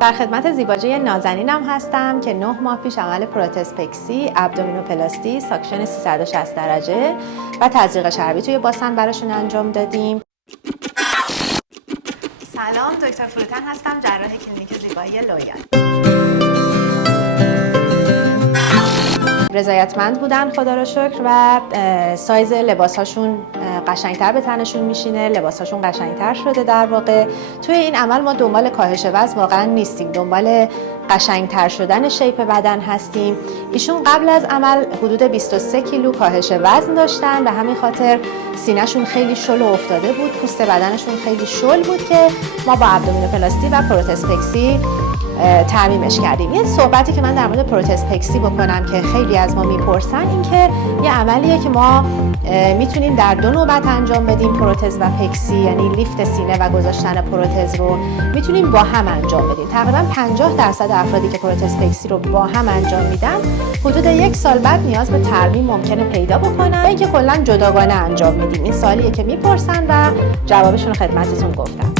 در خدمت زیباجی نازنینم هستم که 9 ماه پیش عمل پروتز پکسی، ابدومینوپلاستی، ساکشن 360 درجه و تزریق چربی توی باسن براشون انجام دادیم. سلام، دکتر فروتن هستم، جراح کلینیک زیبایی لویان. رضایتمند بودن خدا رو شکر و سایز لباساشون قشنگتر به تنشون میشینه، لباساشون قشنگتر شده. در واقع توی این عمل ما دنبال کاهش وزن واقعا نیستیم، دنبال قشنگتر شدن شیپ بدن هستیم. ایشون قبل از عمل حدود 23 کیلو کاهش وزن داشتن، به همین خاطر سینه‌شون خیلی شل و افتاده بود، پوست بدنشون خیلی شل بود که ما با ابدومینوپلاستی و پروتز پکسی ترمیمش کردیم. یه صحبتی که من در مورد پروتز پکسی بکنم که خیلی از ما میپرسن، این که یه عملیه که ما میتونیم در 2 نوبت انجام بدیم. پروتز و پکسی یعنی لیفت سینه و گذاشتن پروتز رو میتونیم با هم انجام بدیم. تقریبا 50% افرادی که پروتز پکسی رو با هم انجام میدن حدود 1 سال بعد نیاز به ترمیم ممکنه پیدا بکنن، یا اینکه کلا جداگانه انجام میدیم. این سوالیه که میپرسن و جوابشون رو خدمتتون گفتم.